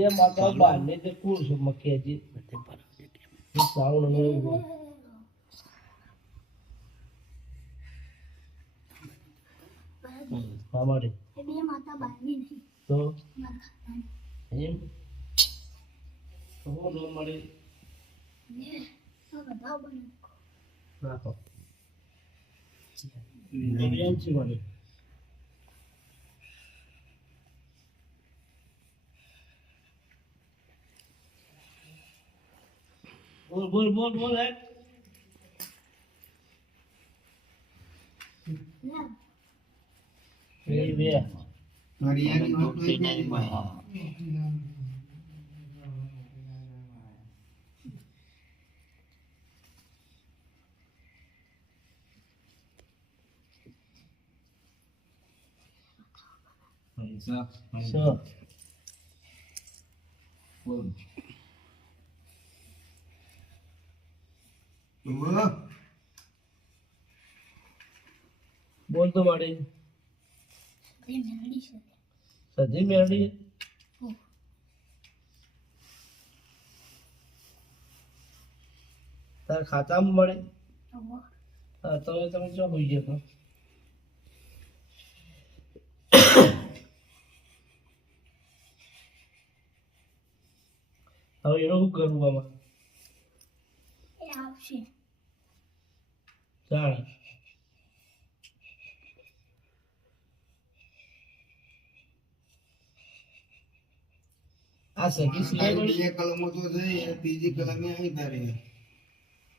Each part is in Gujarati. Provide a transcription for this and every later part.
બે માતા બાર તે કુળ છે મખિયાજી. શા માટે એ બે માતા બારવી નહીં. તો? એમ? તો હું મળે. ને આ બધા બને રાખો એમ છે મને બોલ બોલ બોલ બોલ હે ને એ બે હરિયાળી નોટો એ બે. સ બોલો. તો માડી સજી મેળવી તાર ખાતામાં મળે? તો તમે ચો હોઈ ગયા હવે એનું શું કરવું આમાં? આવશે. જાણ આ સગી સિવાય ખાલી વળી બે કલમો તો છે એ ત્રીજી કલમે આવી તારે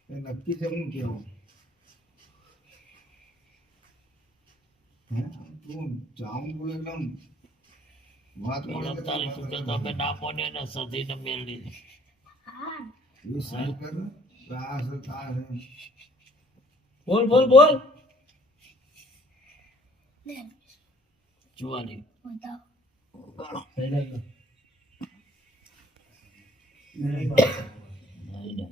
એ નક્કી છે હું કેવું હે? તું જાઉં બોલે એકદમ વાત બોલે કે તારી તું કે તમે ના મને ને સધી ને મેળવી હા એ સાહેબ કર ને. આ છે આ છે બોલ બોલ બોલ લે જોવાની બતાવો થઈ લાગ્યો નહીં, નહીં.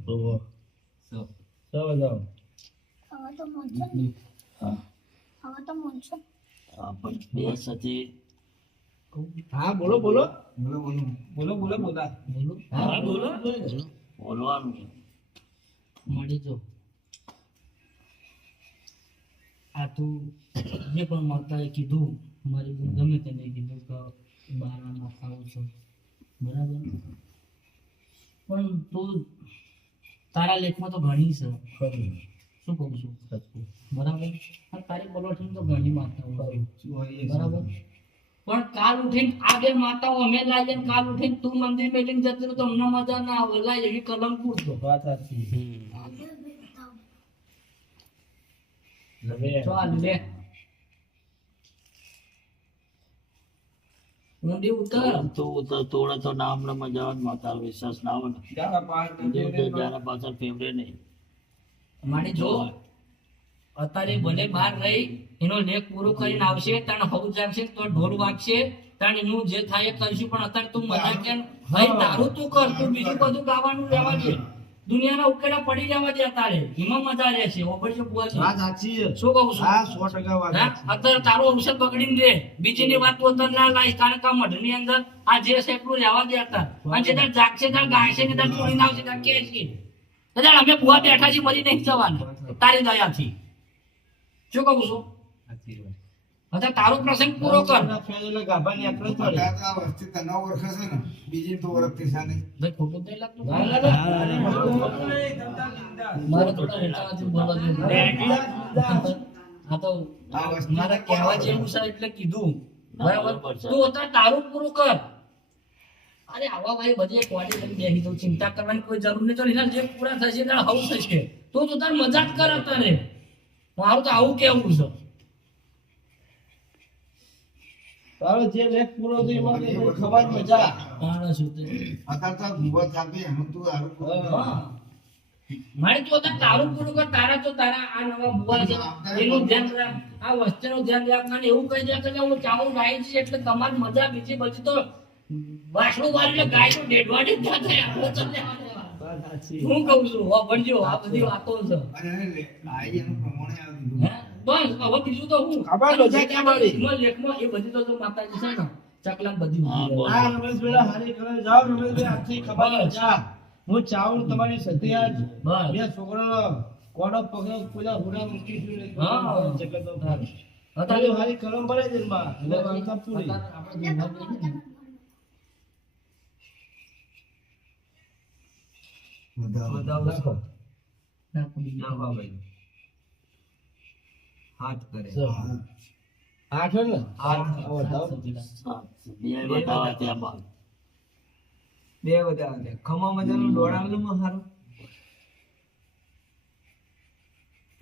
તો સૌ જાઓ હવે તો મોનસો ને હા હવે તો મોનસો હા, પણ બે સધી હા બોલો બોલો. બોલો બોલો. બોલો બોલો બોલા. બોલો. હા બોલો. બોલવાનું છે મળી જો. આ તું જે પણ માતાએ કીધું મારી ગમે તેને કીધું કે બારામાં ખાવું છું. બરાબર? પણ તું તારા લેખમાં તો ઘણી છે. શું કહું છું? બરાબર? તારી પલોઠીમાં તો ઘણી એ બરાબર? પણ કાલ ઉઠીને આ બે માતાઓ અમે લાવીએ કાલ ઉઠીને તું મંદિર મેળીને જતી રહે તો અમને મજા ના આવે. લાય એવી કલમ પૂરતો. વાત સાચી. આગળ બે બતાવો હવે ચાલ લે. ઊંડી ઉતર. તો તો તોડે તો નામ ને મજા આવે ને માતા વિશ્વાસ ના આવે જ્યારે પાછળ ફેવરે નહીં. મારી જો અત્યારે ભલે બહાર રહી એનો લેખ પૂરો કરીને આવશે ત્રણ હવું જાગશે તો ઢોલ વાગશે ત્રણ એનું જે થાય કરશું પણ અત્યારે તું મજા કે ભાઈ તારું તું કર તું બીજું બધું ગાવાનું રહેવા દે. દુનિયાના ઉકેલા પડી જવા દે તારે એમાં મજા ઓપરેશન બુઆજી વાત સાચી છે. શું કહું છું? હા સો ટકા વાત અત્યારે તારું અવસર બગડીને રે બીજીની વાત તું અત્યારે ના લાઈશ કારણ કે મઢની અંદર આ જે છે એટલું રહેવા દે અત્યારે. અને જે તાર જાગશે તાર ગાયશે ને તાર છોડીને આવશે તાર કે છે. અમે બુઆ બેઠા છીએ મરી નહીં જવાના. તારી દયાથી. શું કહું છું? સાચી. તારો પ્રસંગ પૂરો કર. એટલે ગાભાની યાત્રા જ પડે. બધા તો આ વસ્તી તને ઓળખે છે ને. બીજી તો ઓળખતી છે નહીં. ભાઈ ખોટું નહીં લાગતું. ના, ના, ના. મારે થોડા બોલવા જોઈએ. તો આ કહેવા જેવું છે. એટલે કીધું. બરાબર? તું અત્યારે તારું પૂરું કર. અરે આવા ભાઈ બધી ક્વોલિટી લઈને બેસી તો ચિંતા કરવાની કોઈ જરૂર નહીં. તો એના જે પૂરા થશે આવું થશે. તું તો તાર મજાક કર અત્યારે. મારું તો આવું કેવું છે. તારો જે લેખ પૂરો થયો એમાં ખબર મજા માણસ શું તે અત્યારે તો ભૂગોળ થાપી એનું તું હારું મારે તો તારું પૂરું કર તારા તો તારા આ નવા બુવા છે. એનું ધ્યાન રાખ. આ વસ્તુનું ધ્યાન રાખ. અને એવું કહી દે કે હું ચાવલ ગાય છે એટલે તમારી મજા બીજી બધી તો વાસણું વાળી ગાયનું ડેડવાડી જ ના થાય. હું કહું છું ભણજો આ બધી વાતો છે. અને એને એનું પ્રમાણે આવી દીધું હે? હવે બીજું તો હું. ખબર બધા ક્યાં મળી? લેખમાં લેખમાં એ બધી તો માતાજી છે ને ચકલામ બધી હા, ઊભી રહે. હારી કરે જાઓ રમેશભાઈ આજથી ખબર જા હું ચાવું તમારી સતી આજ બે છોકરાનો કોડો પગે પેલા હુડા મૂકીશું ને. હા. જગતનો બસ. અત્યારે હારી કલમ ભરે છે એમાં એટલે વાંચા પૂરી અત્યારે આપણે ભણવા ને. બીજું. જો. આઠ ને આઠ. બે બધા ખમા મજાનું દોડાવેલું હારું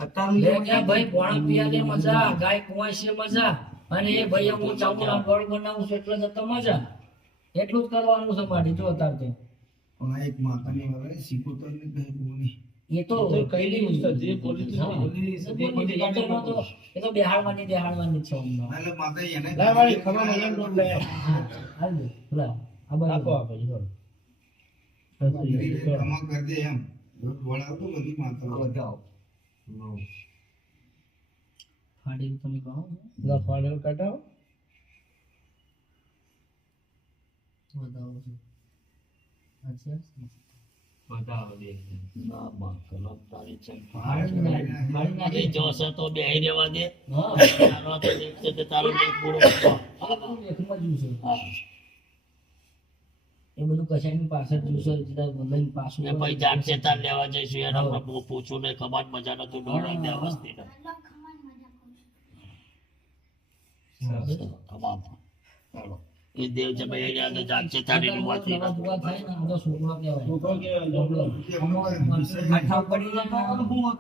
અત્યારે ભાઈ પોણા પિયા મજા ગાય કુંવાય છે મજા અને એ ભાઈ હું બનાવું છું એટલે જતો મજા એટલું જ કરવાનું છે મારી જો અત્યારે તો પણ આ એક માતાની વાળા સિકોતરની કહે બોની. એ તો કઈ નહીં પોલીસ હા. બોલી એ તો બોલી દીધી. તો એ તો બેહાડવાની બેહાડવાની છે હમણાં. એટલે માતા એને લા મારી ખબર મને નોટ લે હાલ દે. આ બાજુ. આપો આપો દે એમ જો દોડાવતો બધી. બતાવો ફાડી તમે કહો ના ફાડેલ કાઢાવો બતાવો છો. ના, તારી છે. એ. જોશે તો રહેવા દે. તારો તો દેખશે તે તારો પૂરો તો છે. બધું કશાયની પાછળ જોશો એટલે લઈને પાછું ને પછી જાગશે તાર લેવા જઈશું આપણે બહુ પૂછવું નહીં ખબર મજા દે ખમાન મજા કરું છું તમામ ચાલો. એ દેવ છે ભાઈ એને આગળ જાગશે તારી હું આઠા પડી જાય